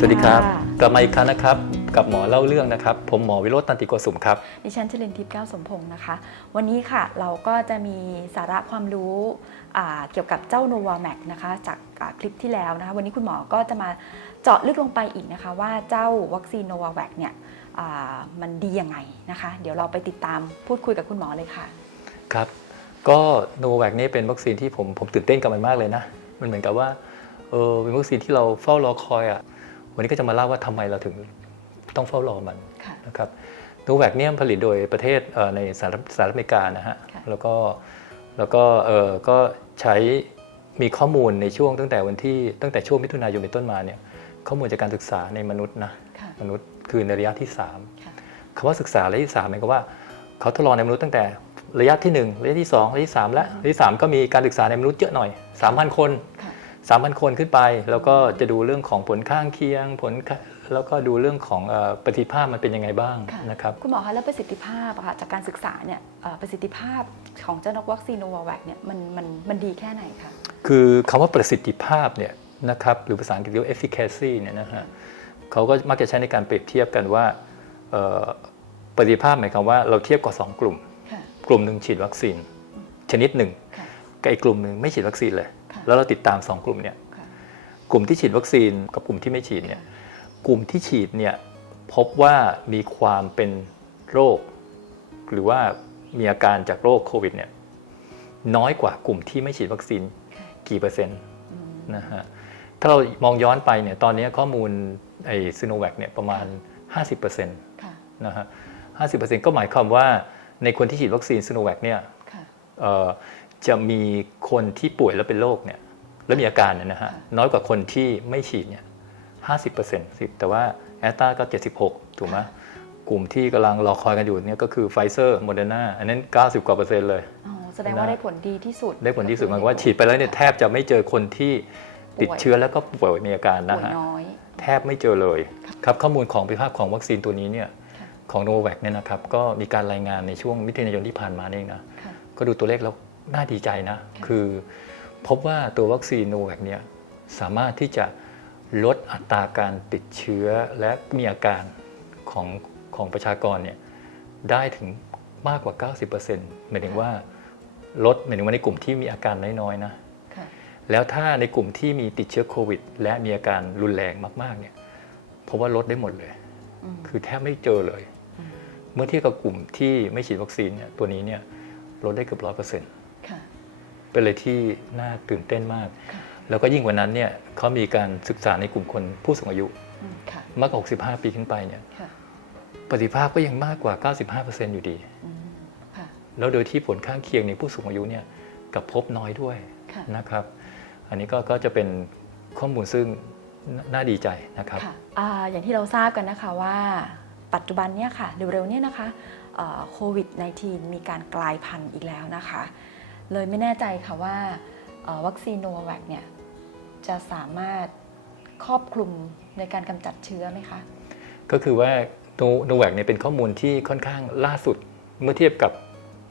สวัสดีครับะกลับมาอีกครั้งนะครับ กับหมอเล่าเรื่องนะครับ ผมหมอวิโรจน์ตันติโกสุมครับ ดิฉันชลินทิพย์แก้วสมพงศ์นะคะ วันนี้ค่ะเราก็จะมีสาระความรู้อ่าเกี่ยวกับเจ้า n o v a m a x นะคะ จากอ่าคลิปที่แล้วนะคะ วันนี้คุณหมอก็จะมาเจาะลึกลงไปอีกนะคะ ว่าเจ้าวัคซีน n o v a v a x เนี่ยอ่ามันดียังไงนะคะ เดี๋ยวเราไปติดตามพูดคุยกับคุณหมอเลยค่ะ ครับ ก็โนแวคนี่เป็นวัคซีนที่ผมผมตื่นเต้นกับมันมากเลยนะ มันเหมือนกับว่าเออเป็นวัคซีนที่เราเฝ้ารอคอยอะ่ะ วันนี้ก็จะมาเล่าว่าทำไมเราถึงต้องเฝ้ารอมันค่ะนะครับโนแวคเนี่ยผลิตโดยประเทศเอ่อในสหรัฐสหรัฐอเมริกานะฮะค่ะแล้วก็แล้วก็เออก็ใช้มีข้อมูลในช่วงตั้งแต่วันที่ตั้งแต่ช่วงมิถุนายนเป็นต้นมาเนี่ยข้อมูลจากการศึกษาในมนุษย์นะค่ะมนุษย์คือในระยะที่ 3ค่ะคำว่าศึกษาระยะที่3หมายความว่าเขาทดลองในมนุษย์ตั้งแต่ระยะที่ 1 ระยะที่ 2 ระยะที่ 3 และระยะที่ 3 ก็มีการศึกษาในมนุษย์เยอะหน่อย 3,000 คนค่ะ 3,000 คนขึ้นไป แล้วก็จะดูเรื่องของผลข้างเคียงผลข้าแล้วก็ดูเรื่องของเอ่อประสิทธิภาพมันเป็นยังไงบ้างค่ะนะครับคุณหมอคะแล้วประสิทธิภาพอะค่ะจากการศึกษาเนี่ยเอ่อประสิทธิภาพของเจ้านกวัคซีน n o v a v a x เนี่ยมันมันมันดีแค่ไหนคะคือคำว่าประสิทธิภาพเนี่ยนะครับหรือภาษาอังกฤษเรียกว่า efficacy เนี่ยนะฮะเขาก็มักจะใช้ในการเปรียบเทียบกันว่าเอ่อประสิทธิภาพหมายความว่าเราเทียบกับสองกลุ่มค่ะกลุ่มหนึ่งฉีดวัคซีน ชนิดหนึ่งค่ะกับอีกกลุ่มหนึ่งไม่ฉีดวัคซีนเลยค่ะ แล้วเราติดตามสองกลุ่มเนี่ยค่ะกลุ่มที่ฉีดวัคซีนกับกลุ่มที่ไม่ฉีดเนี่ยกลุ่มที่ฉีดเนี่ยพบว่ามีความเป็นโรค หรือว่ามีอาการจากโรคโควิดเนี่ยน้อยกว่ากลุ่มที่ไม่ฉีดวัคซีนกี่เปอร์เซ็นต์อืมนะฮะถ้าเรามองย้อนไปเนี่ยตอนนี้ข้อมูลไอ้ซีโนแวคเนี่ยประมาณ 50%นค่ะะฮะ50%ก็หมายความว่าในคนที่ฉีดวัคซีนซีโนแวคเนี่ยค่ะเอ่อ จะมีคนที่ป่วยแล้วเป็นโรคเนี่ยแล้วมีอาการเนี่ยนะฮะค่ะน้อยกว่าคนที่ไม่ฉีดเนี่ย50%สิแต่ว่าแอตตาก็76ถูกไหมกลุ่มที่กำลังรอคอยกันอยู่เนี่ยก็คือไฟเซอร์โมเดอร์นาอันนั้น 90 กว่าเปอร์เซ็นต์เลยอ๋อแสดงว่านะได้ผลดีที่สุด ได้ผลที่สุดหมายความว่าฉีดไปแล้วเนี่ยแทบจะไม่เจอคนที่ติดเชื้อแล้วก็ป่วยมีอาการป่นะวยฮะน้อยแทบไม่เจอเลยครับข้อมูลของประสิทธิภาพของวัคซีนตัวนี้เนี่ยค่ะของโนแวคเนี่ยนะครับก็มีการรายงานในช่วงมิถุนายนที่ผ่านมานี่เองนะค่ะก็ดูตัวเลขแล้ว น่าดีใจนะค่ะคือพบว่าตัววัคซีนโนแวคเนี่ยสามารถที่จะลดอัตราการติดเชื้อและมีอาการของของประชากรเนี่ยได้ถึงมากกว่า 90%หมายถึงว่าลดหมายถึงว่าในกลุ่มที่มีอาการน้อยๆนะค่ะแล้วถ้าในกลุ่มที่มีติดเชื้อโควิด และมีอาการรุนแรงมากๆเนี่ยพบว่าลดได้หมดเลยอืมคือแทบไม่เจอเลยอืมเมื่อเทียบกับกลุ่มที่ไม่ฉีดวัคซีนเนี่ยตัวนี้เนี่ยลดได้เกือบร้อยเปอร์เซ็นต์ค่ะ เป็นเลยที่น่าตื่นเต้นมากค่ะแล้วก็ยิ่งกว่านั้นเนี่ยเขามีการศึกษาในกลุ่มคนผู้สูงอายุอืมค่ะมากกว่า 65 ปีขึ้นไปเนี่ยค่ะประสิทธิภาพก็ยังมากกว่า 95%อยู่ดีอืมค่ะแล้วโดยที่ผลข้างเคียงในผู้สูงอายุเนี่ยกับพบน้อยด้วยค่ะนะครับ อันนี้ก็ก็จะเป็นข้อมูลซึ่งนน่าดีใจนะครับค่ะอ่าอย่างที่เราทราบกันนะคะว่าปัจจุบันเนี่ยค่ะเร็วๆเนี่ยนะคะโควิด -19 มีการกลายพันธุ์อีกแล้วนะคะ เลยไม่แน่ใจค่ะว่าเอ่อวัคซีนโนวาแวคเนี่ยจะสามารถครอบคลุมในการกำจัดเชื้อไหมคะ ก็คือว่าโนแวคเนี่ยเป็นข้อมูลที่ค่อนข้างล่าสุดเมื่อเทียบกับ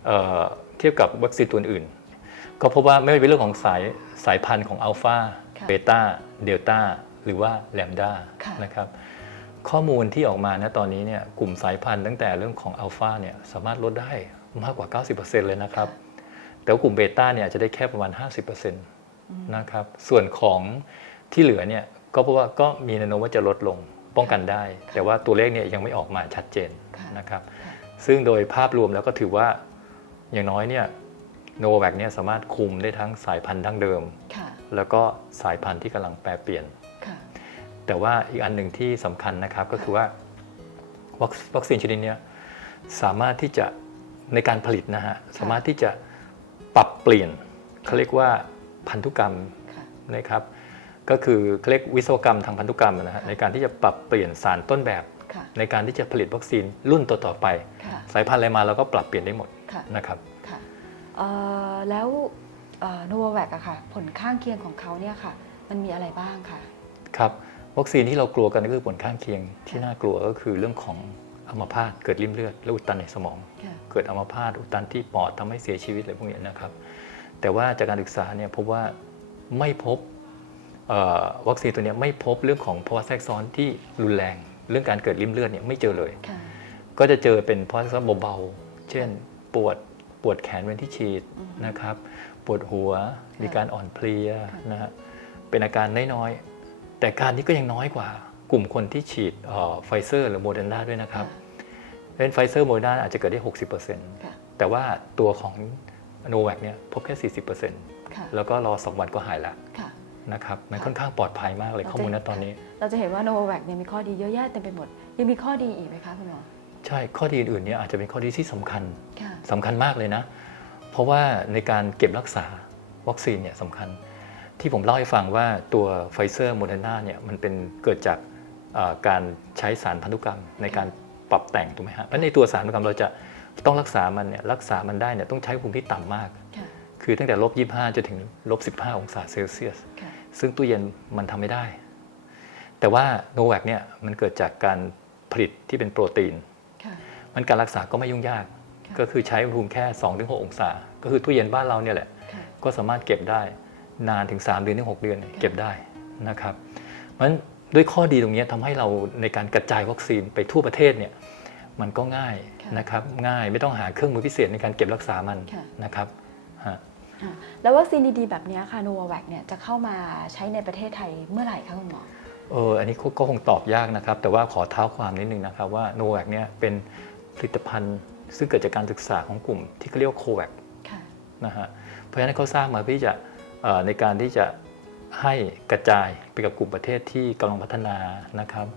เอ่อเทียบกับวัคซีนตัวอื่น ก็พบว่าไม่ว่าเป็นเรื่องของสายสายพันธุ์ของอัลฟาค่ะเบต้าเดลต้าหรือว่าแลมด้าค่ะนะครับข้อมูลที่ออกมานะตอนนี้เนี่ยกลุ่มสายพันธุ์ตั้งแต่เรื่องของอัลฟาเนี่ยสามารถลดได้มากกว่า 90%เลยนะครับ แต่ว่ากลุ่มเบต้าเนี่ยจะได้แค่ประมาณ 50%นะครับ ส่วนของที่เหลือเนี่ยก็เพราะว่าก็มีแนวโน้มว่าจะลดลงป้องกันได้ แต่ว่าตัวเลขเนี่ยยังไม่ออกมาชัดเจนค่ะนะครับค่ะซึ่งโดยภาพรวมแล้วก็ถือว่าอย่างน้อยเนี่ยโนแวคเนี่ยสามารถคุมได้ทั้งสายพันธุ์ดั้งเดิมค่ะแล้วก็สายพันธุ์ที่กำลังแปรเปลี่ยนค่ะแต่ว่าอีกอันหนึ่งที่สำคัญนะครับก็คือว่าวัควัคซีนชนิดเนี้ยสามารถที่จะในการผลิตนะฮะสามารถที่จะ ปรับเปลี่ยนเขาเรียกว่าพันธุกรรมค่ะนะครับ ก็คือเขาเรียกวิศวกรรมทางพันธุกรรมนะฮะในการที่จะปรับเปลี่ยนสารต้นแบบค่ะในการที่จะผลิตวัคซีนรุ่นต่อๆไปค่ะสายพันธุ์อะไรมาเราก็ปรับเปลี่ยนได้หมดค่ะนะครับค่ะเอ่อแล้วโนวาแวคอะค่ะผลข้างเคียงของเขาเนี่ยค่ะ มันมีอะไรบ้างค่ะครับวัคซีนที่เรากลัวกันก็คือผลข้างเคียงที่น่ากลัวก็คือเรื่องของ อัมพาตเกิดริ่มเลือดและอุดตันในสมองค่ะเกิดอัมพาตอุดตันที่ปอดทำให้เสียชีวิตอะไรพวกนี้นะครับ แต่ว่าจากการศึกษาเนี่ยพบว่าไม่พบเอ่อวัคซีนตัวเนี้ยไม่พบเรื่องของภาวะแทรกซ้อนที่รุนแรง เรื่องการเกิดริ่มเลือดเนี่ยไม่เจอเลยค่ะก็จะเจอเป็นภาวะแทรกซ้อนเบาๆ เช่นปวดปวดแขนเว้นที่ฉีดอืมนะครับ ปวดหัวมีการอ่อนเพลียค่ะนะฮะเป็นอาการน้อยๆแต่การนี้ก็ยังน้อยกว่า กลุ่มคนที่ฉีดไฟเซอร์หรือโมเดอร์นาด้วยนะครับเพราะฉะนั้นไฟเซอร์โมเดอร์นาอาจจะเกิดได้ 60%ค่ะแต่ว่าตัวของโนแวคเนี่ยพบแค่ 40%ค่ะแล้วก็รอ 2 วันก็หายแล้วค่ะนะครับมันค่ะค่อนข้างปลอดภัยมากเลยเราจะข้อมูลณตอนนี้ เราจะเห็นว่าโนวาแวคเนี่ยมีข้อดีเยอะแยะเต็มไปหมด ยังมีข้อดีอีกไหมคะคุณหมอใช่ข้อดีอื่นๆเนี่ยอาจจะเป็นข้อดีที่สำคัญค่ะสำคัญมากเลยนะ เพราะว่าในการเก็บรักษาวัคซีนเนี่ยสำคัญ ที่ผมเล่าให้ฟังว่าตัวไฟเซอร์โมเดอร์นาเนี่ยมันเป็นเกิดจากเอ่อ การใช้สารพันธุกรรมในการปรับแต่งถูกไหมฮะเพราะในตัวสารพันธุกรรมเราจะต้องรักษามันเนี่ยรักษามันได้เนี่ยต้องใช้อุณหภูมิที่ต่ำมากค่ะคือตั้งแต่ลบ25จนถึงลบ15องศาเซลเซียสค่ะซึ่งตู้เย็นมันทำไม่ได้ แต่ว่าโนแวคเนี่ยมันเกิดจากการผลิตที่เป็นโปรตีนค่ะมันการรักษาก็ไม่ยุ่งยากค่ะก็คือใช้อุณหภูมิแค่ 2-6 องศา ก็คือตู้เย็นบ้านเราเนี่ยแหละค่ะก็สามารถเก็บได้นานถึง 3 เดือนถึง6เดือนเก็บได้นะครับเพราะฉะนั้น ด้วยข้อดีตรงเนี้ยทำให้เราในการกระจายวัคซีนไปทั่วประเทศเนี่ยมันก็ง่ายค่ะนะครับง่ายไม่ต้องหาเครื่องมือพิเศษในการเก็บรักษามันค่ะนะครับฮะอะแล้ววัคซีนดีๆแบบเนี้ยค่ะโนวาแวคเนี่ยจะเข้ามาใช้ในประเทศไทยเมื่อไหร่คะคุณหมอเอออันนี้ก็คงตอบยากนะครับ แต่ว่าขอเท้าความนิดนึงนะครับว่าโนแวคเนี่ยเป็นผลิตภัณฑ์ ซึ่งเกิดจากการศึกษาของกลุ่มที่เขาเรียกว่าโคแวคค่ะนะฮะเพราะฉะนั้นเขาสร้างมาเพื่อที่จะเอ่อในการที่จะ ให้กระจายไปกับกลุ่มประเทศที่กำลังพัฒนานะครับ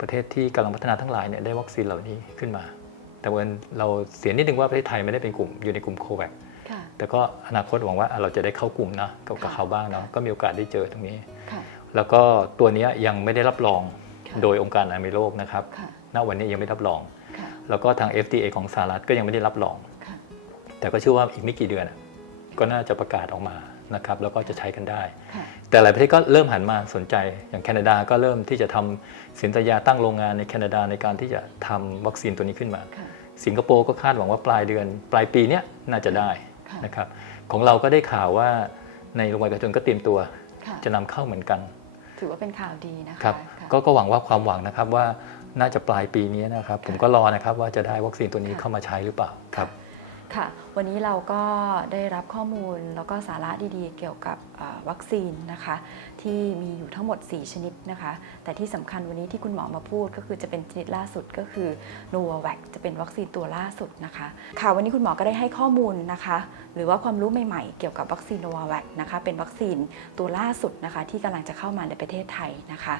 ประเทศที่กำลังพัฒนาทั้งหลายเนี่ยได้วัคซีนเหล่านี้ขึ้นมา แต่วันเราเสียนิดนึงว่าประเทศไทยไม่ได้เป็นกลุ่มอยู่ในกลุ่มโคแวคค่ะแต่ก็อนาคตหวังว่าอะเราจะได้เข้ากลุ่มนะกับกับค่ะเขาบ้างเนาะก็มีโอกาสได้เจอตรงนี้ค่ะแล้วก็ตัวเนี้ยยังไม่ได้รับรองค่ะโดยองค์การอนามัยโลกนะครับค่ะณวันนี้ยังไม่ได้รับรองค่ะแล้วก็ทาง FDA ของสหรัฐก็ยังไม่ได้รับรองค่ะแต่ก็เชื่อว่าอีกไม่กี่เดือนอะก็น่าจะประกาศออกมา นะครับแล้วก็จะใช้กันได้ค่ะแต่หลายประเทศก็เริ่มหันมาสนใจอย่างแคนาดาก็เริ่มที่จะทำสินสัญญาตั้งโรงงานในแคนาดาในการที่จะทำวัคซีนตัวนี้ขึ้นมาค่ะสิงคโปร์ก็คาดหวังว่าปลายเดือน ปลายปีเนี้ยน่าจะได้ค่ะนะครับของเราก็ได้ข่าวว่าในโรงพยาบาลเอกชนก็เตรียมตัวค่ะจะนำเข้าเหมือนกัน ถือว่าเป็นข่าวดีนะคะครับค่ะก็ก็หวังว่าความหวังนะครับว่าน่าจะปลายปีนี้นะครับ ผมก็รอนะครับว่าจะได้วัคซีนตัวนี้ค่ะเข้ามาใช้หรือเปล่าครับค่ะ วันนี้เราก็ได้รับข้อมูลแล้วก็สาระดีๆ เกี่ยวกับวัคซีนนะคะ ที่มีอยู่ทั้งหมด 4 ชนิดนะคะ แต่ที่สำคัญวันนี้ที่คุณหมอมาพูดก็คือจะเป็นชนิดล่าสุดก็คือ n o v a v a x จะเป็นวัคซีนตัวล่าสุดนะคะค่ะวันนี้คุณหมอก็ได้ให้ข้อมูลนะคะ หรือว่าความรู้ใหม่ๆ เกี่ยวกับวัคซีน n o v a v a x นะคะเป็นวัคซีนตัวล่าสุดนะคะที่กำลังจะเข้ามาในประเทศไทยนะคะ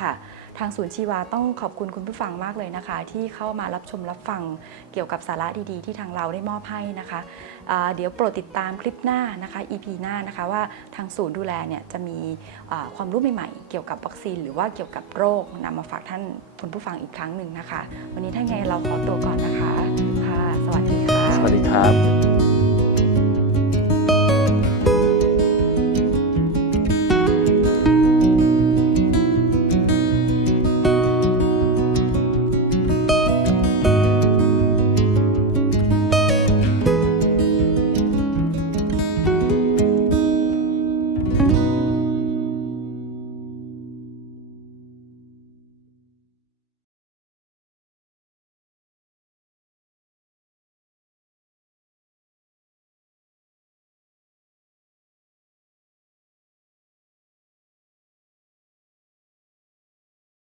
ค่ะ ทางศูนย์ชีวาต้องขอบคุณคุณผู้ฟังมากเลยนะคะ ที่เข้ามารับชมรับฟังเกี่ยวกับสาระดีๆ ที่ทางเราได้มอบให้นะคะเดี๋ยวโปรดติดตามคลิปหน้านะคะ EP หน้านะคะว่าทางศูนย์ดูแลเนี่ยจะมีความรู้ใหม่ๆ เกี่ยวกับวัคซีน หรือว่าเกี่ยวกับโรคนำมาฝากท่านคุณผู้ฟังอีกครั้งหนึ่งนะคะ วันนี้ถ้าไงเราขอตัวก่อนนะคะค่ะสวัสดีค่ะ สวัสดีครับ